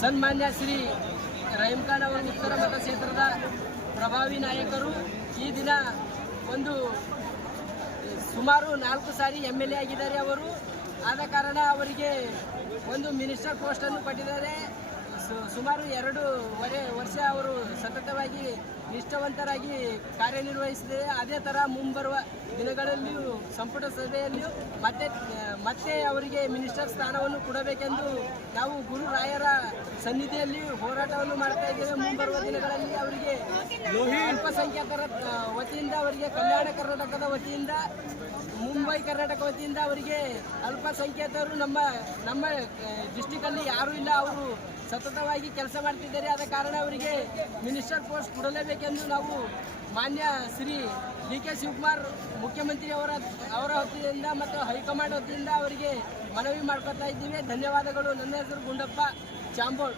ಸನ್ಮಾನ್ಯ ಶ್ರೀ ರಹೀಂ ಖಾನ್ ಅವರು ಉತ್ತರ ಮತಕ್ಷೇತ್ರದ ಪ್ರಭಾವಿ ನಾಯಕರು. ಈ ದಿನ ಒಂದು ಸುಮಾರು 4 ಸಾರಿ MLA ಆಗಿದ್ದಾರೆ ಅವರು. ಆದ ಕಾರಣ ಅವರಿಗೆ ಒಂದು ಮಿನಿಸ್ಟರ್ ಪೋಸ್ಟನ್ನು ಕೊಟ್ಟಿದ್ದಾರೆ. ಸುಮಾರು 2.5 ವರ್ಷ ಅವರು ಸತತವಾಗಿ ನಿಷ್ಠಾವಂತರಾಗಿ ಕಾರ್ಯನಿರ್ವಹಿಸಿದೆ. ಅದೇ ಥರ ಮುಂಬರುವ ದಿನಗಳಲ್ಲಿಯೂ ಸಂಪುಟ ಸಭೆಯಲ್ಲಿಯೂ ಮತ್ತೆ ಅವರಿಗೆ ಮಿನಿಸ್ಟರ್ ಸ್ಥಾನವನ್ನು ಕೊಡಬೇಕೆಂದು ನಾವು ಗುರು ರಾಯರ ಸನ್ನಿಧಿಯಲ್ಲಿ ಹೋರಾಟವನ್ನು ಮಾಡ್ತಾ ಇದ್ದೇವೆ. ಮುಂಬರುವ ದಿನಗಳಲ್ಲಿ ಅವರಿಗೆ ಅಲ್ಪಸಂಖ್ಯಾತರ ವತಿಯಿಂದ, ಅವರಿಗೆ ಕಲ್ಯಾಣ ಕರ್ನಾಟಕದ ವತಿಯಿಂದ, ಮುಂಬೈ ಕರ್ನಾಟಕ ವತಿಯಿಂದ ಅವರಿಗೆ ಅಲ್ಪಸಂಖ್ಯಾತರು ನಮ್ಮ ಡಿಸ್ಟಿಕಲ್ಲಿ ಯಾರೂ ಇಲ್ಲ, ಅವರು ಸತತವಾಗಿ ಕೆಲಸ ಮಾಡ್ತಿದ್ದಾರೆ. ಆದ ಕಾರಣ ಅವರಿಗೆ ಮಿನಿಸ್ಟರ್ ಪೋಸ್ಟ್ ಕೊಡಲೇಬೇಕೆಂದು ನಾವು ಮಾನ್ಯ ಶ್ರೀ DK ಶಿವಕುಮಾರ್ ಮುಖ್ಯಮಂತ್ರಿ ಅವರ ವತಿಯಿಂದ ಮತ್ತು ಹೈಕಮಾಂಡ್ ವತಿಯಿಂದ ಅವರಿಗೆ ಮನವಿ ಮಾಡ್ಕೊತಾ ಇದ್ದೀವಿ. ಧನ್ಯವಾದಗಳು. ನನ್ನ ಹೆಸರು ಗುಂಡಪ್ಪ ಚಾಂಬೋಳ್.